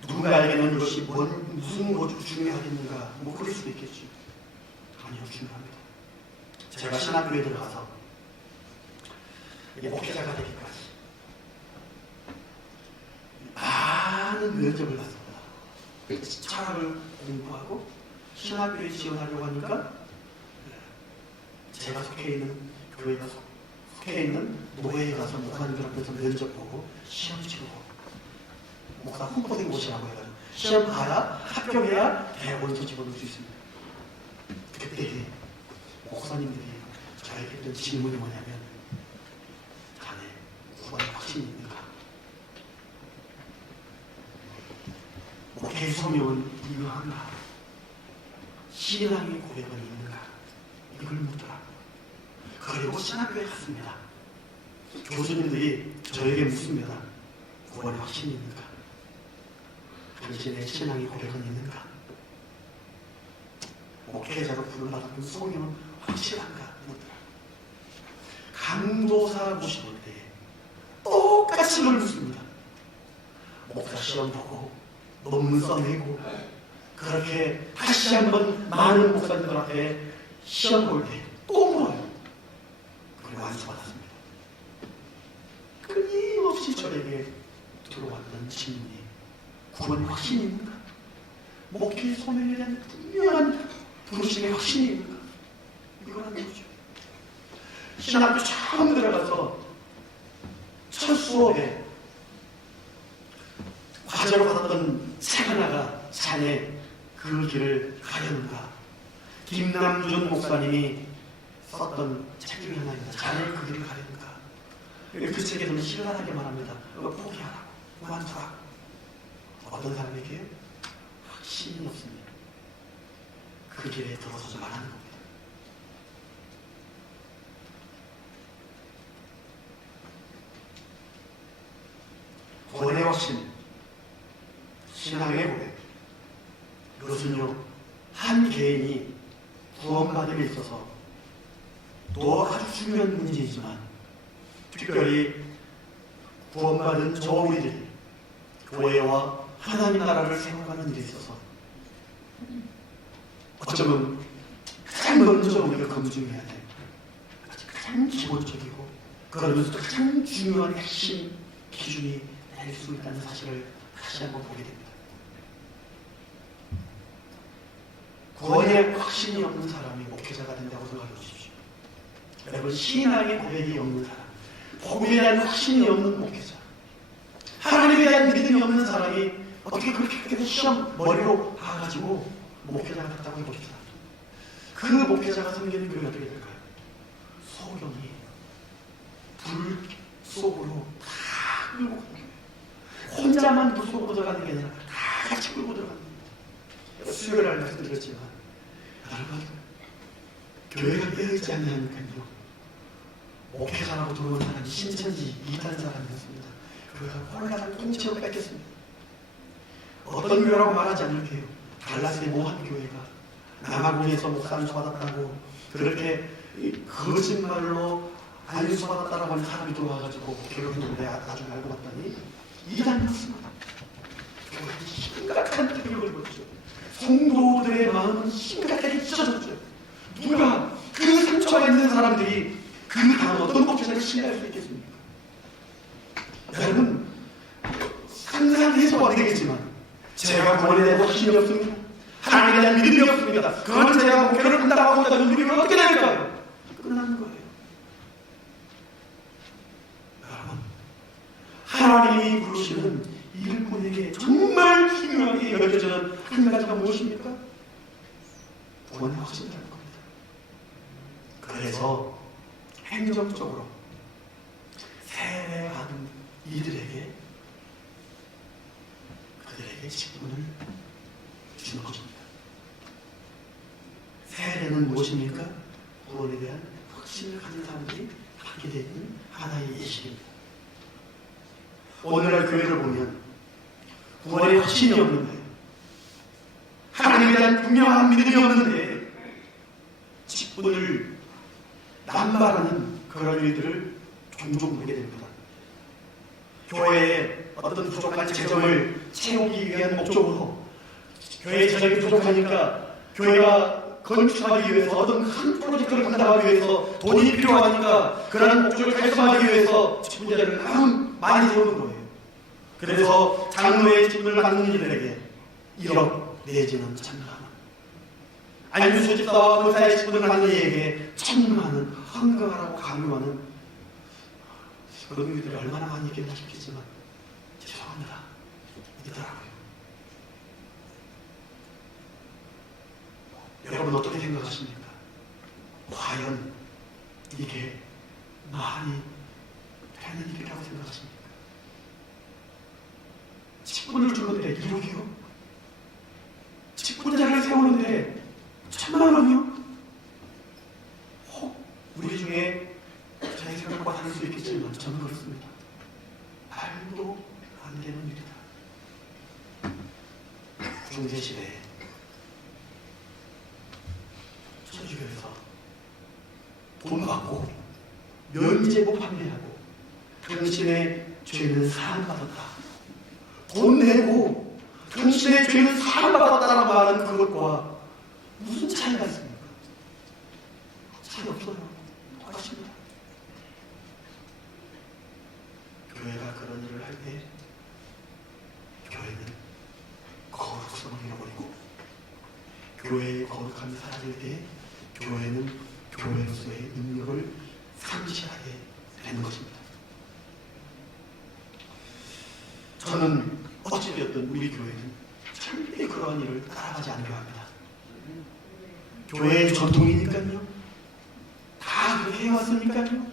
누군가에게는 이것이 무슨 것으로 중요하겠는가, 뭐 그럴 수도 있겠죠. 아니요, 중요합니다. 제가 신학교에 들어가서 목회자가 되기까지 많은 면접을 봤습니다. 철학을 공부하고 신학교에 지원하려고 하니까 제가 속해 있는 교회가 속해 있는 노회에 가서 목사님들 앞에서 면접 보고 시험 치르고, 목사 후보된 곳이라고 해가지고 시험 봐야, 합격해야 대학원 집어넣을 수 있습니다. 그때 목사님들이 저에게 했던 질문이 뭐냐면, 자네 구원의 확신이 있는가? 목회 소명은 유효한가? 신앙의 고백은 있는가? 이걸 묻더라고요. 그리고 신학교에 갔습니다. 교수님들이 저에게 묻습니다. 구원의 확신이 있는가? 당신의 신앙의 고백은 있는가? 목회자로 부름받은 소명은 확실한가? 묻더라고요. 강도사 모시볼 때 똑같이 걸 묻습니다. 목사 시험 보고 논문 써내고 그렇게 다시 한번 많은 목사님들 앞에 시험 볼 때 또 물어요. 그리고 안수받았습니다. 끊임없이 저에게 들어왔던 질문이 구원의 확신이 있는가? 목회의 소명에 대한 분명한 부르심의 확신이 있는가? 이거라는 거죠. 신학교 처음 들어가서 첫 수업에 과제로 받았던 책 하나가 자네 그 길을 가려는가? 김남준 목사님이 썼던 책 중에 하나입니다. 자네 그 길을 가려는가? 그 책에서는 신랄하게 말합니다. 포기하라고, 그만두라고. 어떤 사람에게요? 확신이 없습니다. 그 길에 들어서지 말라는 겁니다. 구원의 확신, 신앙의 고백. 이것은요, 한 개인이 구원받음에 있어서 또 아주 중요한 문제이지만, 특별히 구원받은 저 우리들이 교회와 하나님 나라를 세워가는 데 있어서 어쩌면 가장 먼저 우리가 검증해야 될, 가장 기본적이고 그러면서 가장 중요한 핵심 기준이 될 수 있다는 사실을 다시 한번 보게 됩니다. 구원의 확신이 없는 사람이 목회자가 된다고 생각해 보십시오. 여러분, 신앙의 고백이 없는 사람, 복음에 대한 확신이 없는 목회자, 하나님에 대한 믿음이 없는 사람이 어떻게 그렇게 시험 머리로 봐가지고 목회자가 됐다고 해봅시다. 그 목회자가 섬기는 교회 어떻게 될까요? 소경이 불 속으로 다 끌고 가는 거예요. 혼자만 불 속으로 들어가는 게 아니라 다 같이 끌고 들어가는 거예요. 수요일에 말씀드렸지만, 여러분, 교회가 깨어있지 않냐니까요, 목회자라고 들어온 사람이 신천지 이단 사람이었습니다. 교회가 혼란을 통째로 뺏겼습니다. 어떤 교회라고 말하지 않을게요. 갈라스의 모한 교회가 남아공에서 목사 안수받았다고 그렇게 거짓말로 안수받았다라고 하는 사람이 들어와가지고 교회를 했는데 나중에 알고 봤더니 이단이었습니다. 교회는 심각한 타격을 받죠. 성도들의 마음은 심각하게 찢어졌죠. 누가 그 상처가 있는 사람들이 그 다음 어떤 목회자를 신뢰할 수 있겠습니까? 여러분, 상상해서가 안 되겠지만 제가 구원에 대한 확신이 없습니다. 하나님에 대한 믿음이 없습니다. 그건 제가 목회를 한다고 하고 있다는 믿음이 어떻게 될까요? 끝나는 거예요. 여러분, 하나님이 부르시는 일꾼에게 정말 중요하게 여겨지는 한 가지가 무엇입니까? 구원의 확신이라는 겁니다. 그래서 행정적으로 세례받은 이들에게 그들에게 직분을 주는 것입니다. 세례는 무엇입니까? 구원에 대한 확신을 가진 사람들이 하게 되는 하나의 예식입니다. 오늘날 교회를 보면 구원의 확신이 없는 거예요. 하나님에 대한 분명한 믿음이 없는데 직분을 남발하는 그런 일들을 종종 보게 됩니다. 교회에 어떤 부족한 재정을 채우기 위한 목적으로, 교회의 재정이 부족하니까 교회가 건축하기 위해서 어떤 큰 프로젝트를 감당하기 위해서 돈이 필요하니까 그런 목적을 달성하기 위해서 직분자를 너무 많이 세우는 거예요. 그래서 장로의 직분을 받는 이들에게 1억 내지는 1,000만 원, 아니면 소집사와 의사의 직분을 받는 이에게 1,000만 원 헌금하라고 강요하는 그런 분들이 얼마나 많이 있겠나 싶겠지만 죄송합니다. 있더라고요. 여러분 어떻게 생각하십니까? 과연 이게 말이 되는 일이라고 생각하십니까? 직분을 주는데 1억이요? 직분자를 세우는데 1,000만 원이요? 혹 우리 중에 제 생각과 다를 수 있겠지만 저는 그렇습니다. 말도 안 되는 일이다. 중세시대에 천주교에서 돈 받고 면제부 판매하고 당신의 죄는 사함받았다, 돈 내고 당신의 죄는 사함받았다라고 말하는 그것과 무슨 차이가 있습니까? 차이 없어요. 똑같습니다. 교회가 그런 일을 할 때 교회는 거룩성을 잃어버리고, 교회의 거룩함이 사라질 때 교회는 교회로서의 능력을 상실하게 되는 것입니다. 저는 어찌되었든 우리 교회는 절대 그러한 일을 따라가지 않으려 합니다. 교회의 전통이니까요. 다 그렇게 해왔으니까요.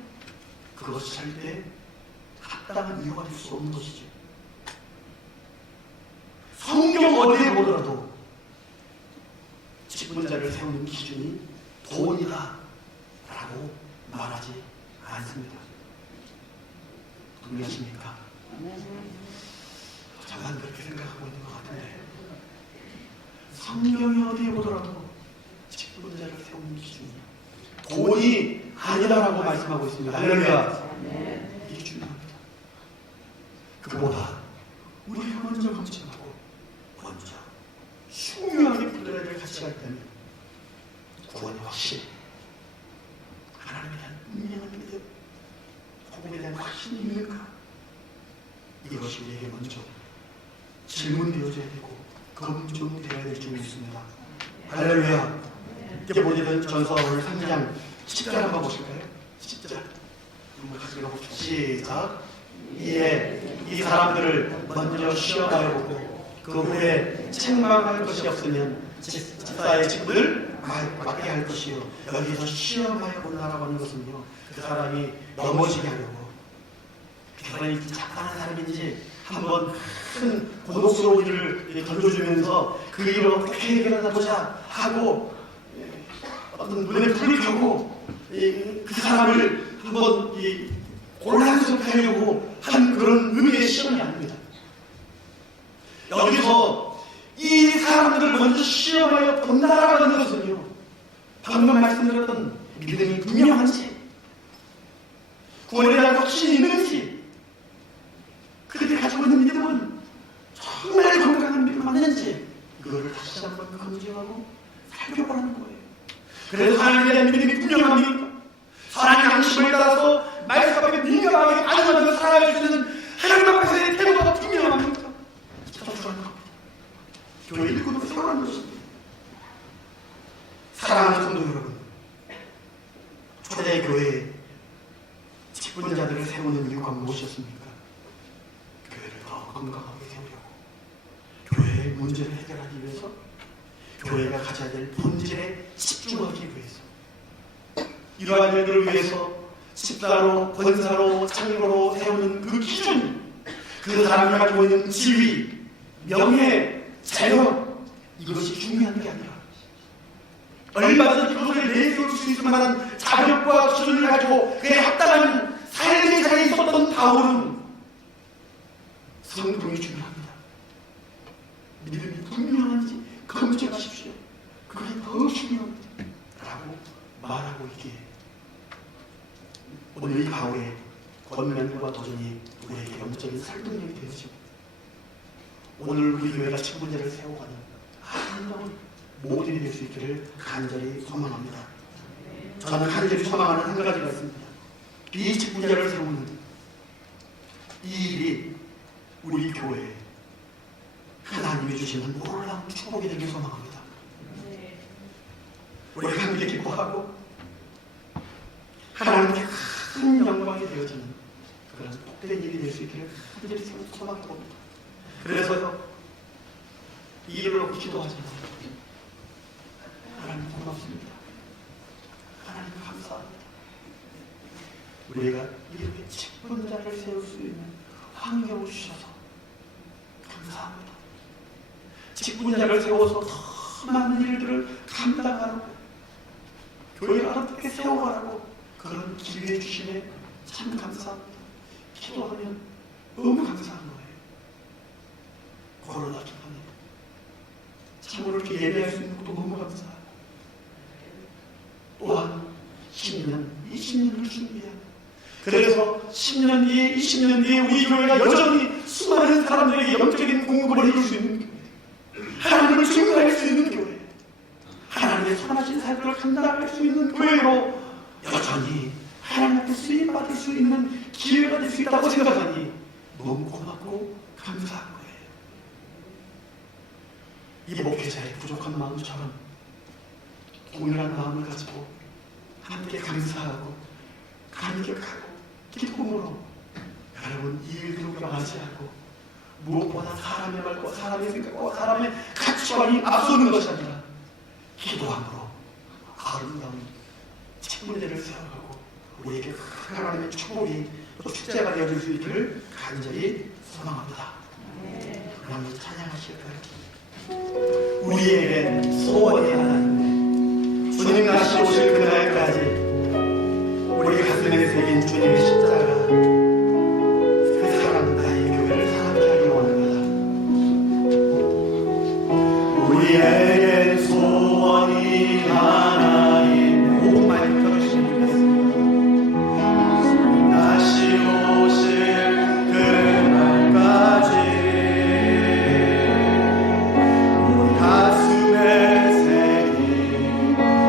그것이 절대 합당한 이유가 될 수 없는 것이죠. 성경 어디에 보더라도 직분자를 세우는 기준이 돈이다 라고 말하지 않습니다. 동의하십니까? 저만 그렇게 생각하고 있는 것 같은데 성경이 어디에 보더라도 직분자를 세우는 기준이 돈이 아니다라고 말씀하고 있습니다. 할렐루야. 이게 중요합니다. 그보다 우리가 먼저 검증하고 먼저 중요하게 분별해야 될 가치가 있다면 구원의 확신, 하나님에 대한 분명한 믿음, 복음에 대한 확신이 있는가? 이것이 우리에게 먼저 질문되어져야 되고 검증되어야 될 줄 믿습니다. 할렐루야. 디모데전 전서 오늘 3장 10절 한번 보실까요? 10절 한번 같이 읽어봅시다. 시작. 이에 이 사람들을 먼저 시험하여 보고 그 후에 책망할 것이 없으면 집사의 직분을 맡게 할 것이요. 여기서 시험하여 본다라고 하는 것은요, 그 사람이 넘어지게 하려고, 그 사람이 착한 사람인지 한번 큰 고독스러운 일을 던져주면서 그 일을 어떻게 해결하나 보자 하고 어떤 눈에 불을 켜고 그 사람을 한번 곤란스럽게 하려고 한 그런 의미의 시험이 아닙니다. 여기서 이 사람들을 먼저 시험하여 본다라고 하는 것은요, 방금 말씀드렸던 믿음이 분명한지, 구원에 대한 확신이 있는지, 그들이 가지고 있는 믿음은 정말 건강한 믿음 맞는지, 그거를 다시 한번 검증하고 살펴보라는 거예요. 그래서 하나님에 대한 믿음이 분명합니까? 사랑의 양심을 따라서 말씀 앞에 민감하게 안전하게 살아갈 수 있는 하나님 앞에서의 태도가 분명합니까? 찾아주라는 겁니다. 교회 일꾼으로 세우라는 것입니다. 사랑하는 성도 여러분, 초대 교회에 직분자들을 세우는 이유가 무엇이었습니까? 교회를 더 건강하게 세우려고, 교회의 문제를 해결하기 위해서, 교회가 가져야 될 본질에 집중하기 위해서, 이러한 일들을 위해서 집사로, 권사로, 창로로 세우는 그 기준, 그 사람이 가지고 있는 지위, 명예, 자격, 이것이 중요한 게 아니라 얼마든지 그것을 내세울 수 있을 만한 자격과 기준을 가지고 그에 합당한 삶의 자리에 있었던 바울은 성품이 중요합니다. 믿음이 분명한지 검증하십시오. 그게 더 중요합니다. 라고 말하고 있기에 오늘 이 바울의 권면과 도전이 우리에게 영적인 설득력이 되어지고, 오늘 우리 교회가 직분자를 세워가는 아름다운 모델이 될 수 있기를 간절히 소망합니다. 저는 간절히 소망하는 한 가지가 있습니다. 이 직분자를 세우는 이 일이 우리 교회에 하나님이 주시는 놀라운 축복이 되길 소망합니다. 우리가 함께 기뻐하고 하나님께 큰 영광이 되어지는 그런 복된 일이 될 수 있기를 간절히 소망합니다. 그래서 이 일을 놓고 기도하지만 하나님 고맙습니다. 하나님 감사합니다. 우리가 이렇게 직분자를 세울 수 있는 환경을 주셔서 감사합니다. 직분자를 세워서 더 많은 일들을 감당하라고, 교회를 어떻게 세워가라고 그런 기회 주심에 참 감사합니다. 기도하면 너무 감사한 거예요. 코로나 기간에 참으로 이렇게 예배할 수 있는 것도 너무 감사하고, 또한 10년, 20년을 준비해야, 그래서 10년 뒤에, 20년 뒤에 우리 교회가 여전히 수많은 사람들에게 영적인 공급을 해줄 수 있는 교회, 하나님을 증거할 수 있는 교회, 하나님의 선하신 사역을 감당할 수 있는 교회로 여전히 하나님 앞에 쓰임받을 수 있는 기회가 될 수 있다고 생각하니 너무 고맙고 감사한 거예요. 이 목회자의 부족한 마음처럼 동일한 마음을 가지고 함께 감사하고 감격하고 기쁨으로 여러분 이 일들을 우리가 맞이하고, 무엇보다 사람의 말과 사람의 생각과 사람의 가치관이 앞서는 것이 아니라 기도함으로 아름다운 직분자를 세워가고 우리에게 하나님의 축복이 또 축제가 되어질 수 있기를 간절히 소망합니다. 하나님 찬양하실까요? 우리에겐 소원이 하나 있네. 주님 다시 오실 그날까지 우리 가슴에 새긴 주님의 십자가, 그 사랑 나의 교회를 사랑케 하기 원합니다. 우리에겐 소원이 하나 있네. 5분만 들어주시면 되겠습니다. 다시 오실 그날까지 우리 가슴에 새긴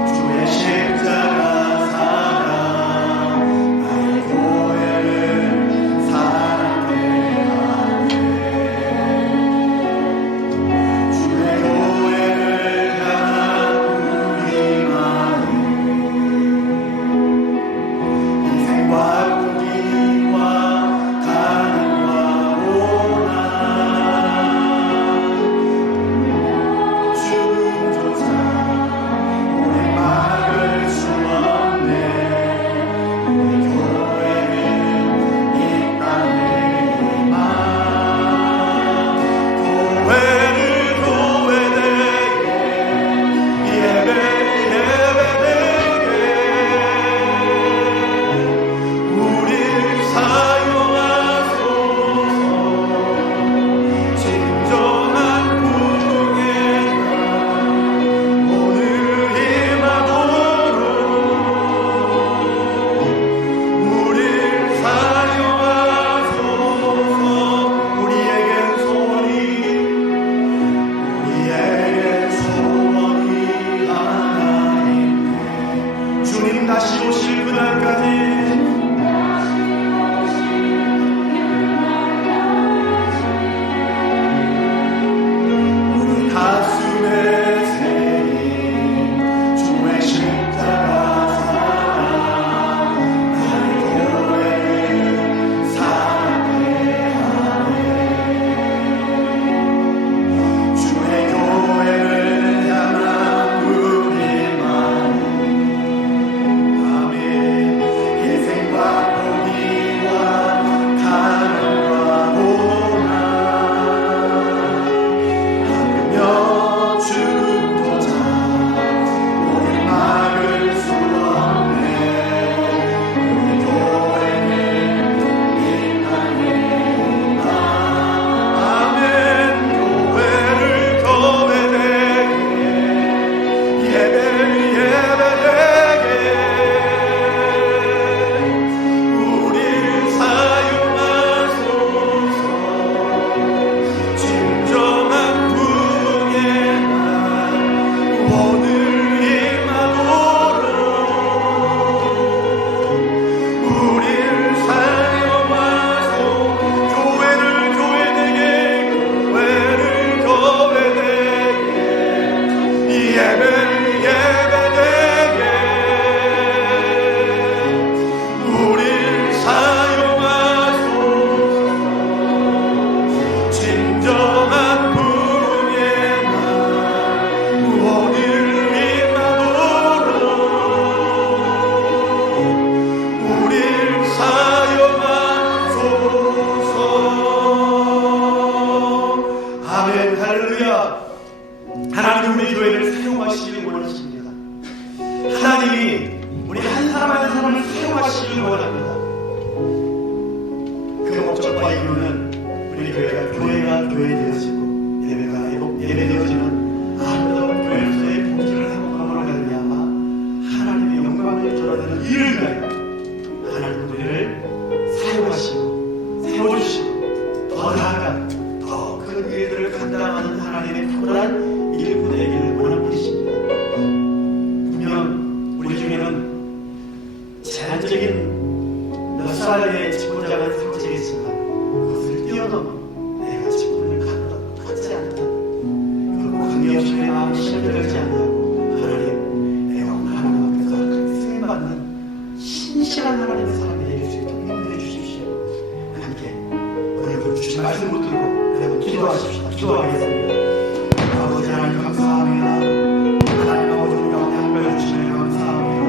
주의 십자가 사랑, 나의 교회를 사랑케 하네. 주의 교회를 향한 우리만의 인생과 꿈과 가난과 고난, 죽음조차 우리 막을 수 없네. 우리 교회는 이 땅의 희망, 교회를 교회되게, 예배되게 우리를 사용하소서. 진정한 부흥의 날 오늘 임하도록 우리를 사용하소서. 우리에겐 소원이 하나 있네. 주님 다시 오실 그날까지 우리 가슴에 새긴 주의 십자가 사랑, 나의 교회를 사랑케 하네. 주의 교회를 향한 우리만, 아멘. 인생과 포기와 가난과 고난, 하며 죽음조차 우리 막을 수 없네. 우리 교회는 이 땅의 희망, 아멘. 교회를 교회되게, 예배를 예배되게 우리를 사용하소서. 진정한 부흥의 날 오늘 임하도록 우리를 사용하소서. 교회를 교회되게, 교회를 교회되게, 예배를 예배되게 우리를 사용하소서. 진정한 부흥의 날 오늘 임하도록 우리를 사용하소서. 아멘. 할렐루야. 하나님 우리 교회를 사용하시길 원하십니다. 하나님이 우리 한 사람 한 사람을 사용하시길 원합니다. 그 목적과 이유는 우리 교회가 교회되어지고 예배되어지는 아름다운 교회로서의 복지를 회복함으로 말미암아 하나님의 영광을 드러내는 일을 위하여 하나님 우리를 사용하시고 세워주시고 더 나아가 더 큰 일들을 감당하는 하나님의 탁월한 일꾼 되기를 원하는 것입니다. 분명 우리 중에는 제한적인 몇 살의 직분자가 생기겠지만 그것을 뛰어넘어 내가 직분을 갖지 않는 그 관계없이 내 마음이 실현되지 않냐고 하나님 내가 오늘 하나님 앞에서 쓰임받는 신실한 하나님의 사람이 되길 수 있도록 인도해 주십시오. 함께 오늘 주신 말씀 붙들고 여러분 기도하십시다. 기도하겠습니다. 아버지 하나님 감사합니다. 하나님 아버지 우리 가운데 함께해 주시면 감사합니다.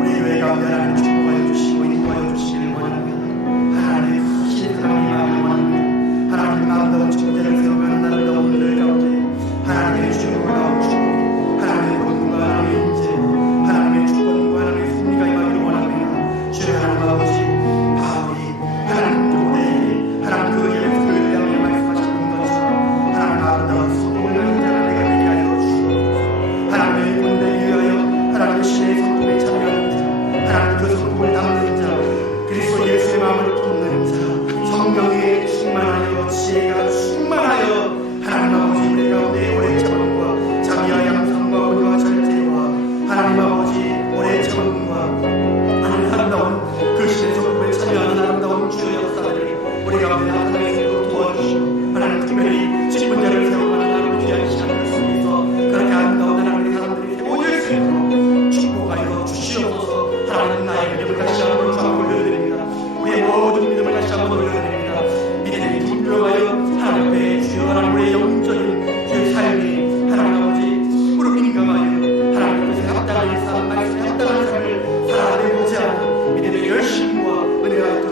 우리 교회 가운데 하나님 축복하여 주시고 인도하여 주시길 원합니다.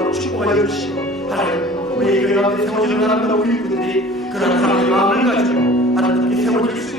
인도하고 축복하여 주시고 하나님 우리 교회 가운데 세워지는 사람들 우리 분들이 그런 하나님의 마음을 가지고 하나님께 세워질 수